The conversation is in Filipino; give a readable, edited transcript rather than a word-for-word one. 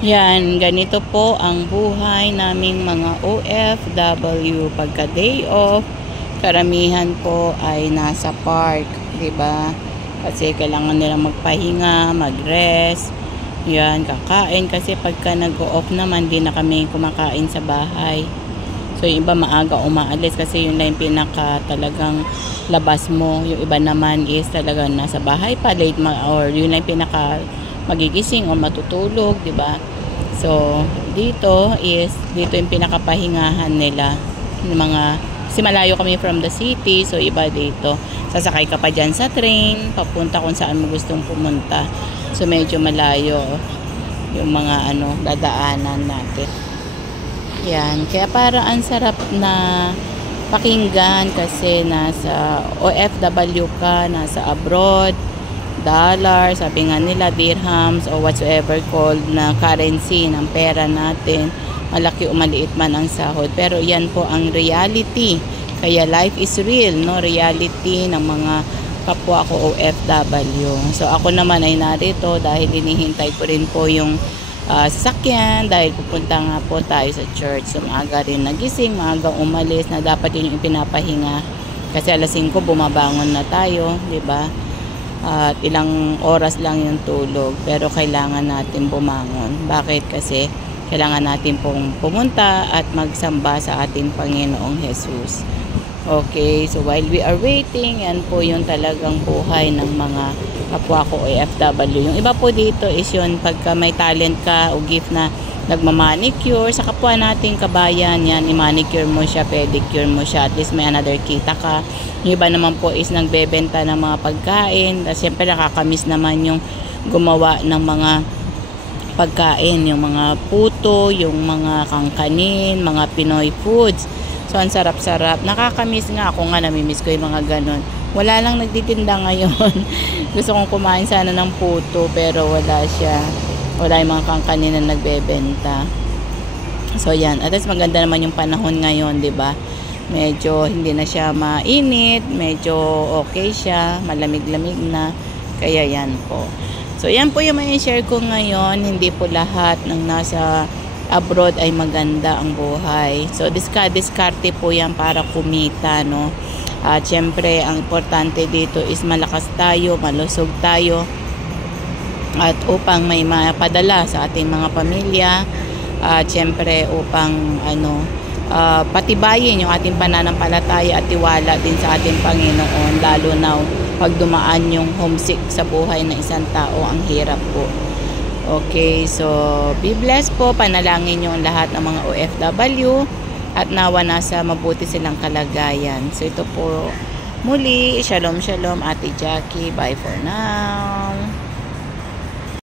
Yan, ganito po ang buhay naming mga OFW pagka day off. Karamihan po ay nasa park, 'di ba? Kasi kailangan nila magpahinga, mag-rest. Yan, kakain kasi pagka nag-off naman din na kami kumakain sa bahay. So yung iba maaga umaalis kasi yun lang yung pinaka talagang labas mo. Yung iba naman is talagang nasa bahay pa late or yun lang yung pinaka magigising o matutulog, 'di ba? So, dito yung pinakapahingahan nila. Yung mga kasi malayo kami from the city, so iba dito. Sasakay ka pa diyan sa train, papunta kung saan mo gustong pumunta. So, medyo malayo yung mga dadaanan natin. Yan, kaya para ang sarap na pakinggan kasi nasa OFW ka, nasa abroad, dollar, sabi nga nila dirhams o whatsoever called na currency ng pera natin, malaki o maliit man ang sahod, pero yan po ang reality. Kaya life is real, no? Reality ng mga kapwa ko OFW. So ako naman ay narito dahil hinihintay ko rin po yung sasakyan dahil pupunta nga po tayo sa church. So maaga rin nagising, maaga umalis na dapat yun yung ipinapahinga kasi alas 5 bumabangon na tayo, di ba? At ilang oras lang yung tulog, pero kailangan natin bumangon. Bakit? Kasi kailangan natin pong pumunta at magsamba sa ating Panginoong Jesus. Okay, so while we are waiting, yan po yung talagang buhay ng mga kapwa ko OFW. Yung iba po dito is yun, pagka may talent ka o gift na nagmamanicure sa kapwa nating kabayan, yan, i-manicure mo siya, pedicure mo siya, at least may another kita ka. Yung iba naman po is nagbebenta ng mga pagkain, at syempre nakakamiss naman yung gumawa ng mga pagkain, yung mga puto, yung mga kangkanin, mga Pinoy foods. So ang sarap-sarap, nakakamiss nga, ako nga namimiss ko yung mga ganon. Wala lang nagtitinda ngayon. Gusto kong kumain sana ng puto pero wala siya. Wala yung mga kangkanin na nagbebenta. So yan, at least maganda naman yung panahon ngayon, 'di ba? Medyo hindi na siya mainit, medyo okay siya, malamig-lamig na. Kaya yan po. So yan po yung may share ko ngayon. Hindi po lahat ng nasa abroad ay maganda ang buhay. So diskarte po yan para kumita, no? At syempre ang importante dito is malakas tayo, malusog tayo, at upang may mapadala sa ating mga pamilya, at syempre upang patibayin yung ating pananampalataya at tiwala din sa ating Panginoon, lalo na pag dumaan yung homesick sa buhay ng isang tao, ang hirap po. Okay, so be blessed po, panalangin nyo ang lahat ng mga OFW at nawa nasa mabuti silang kalagayan. So ito po muli, shalom shalom Ate Jackie, bye for now.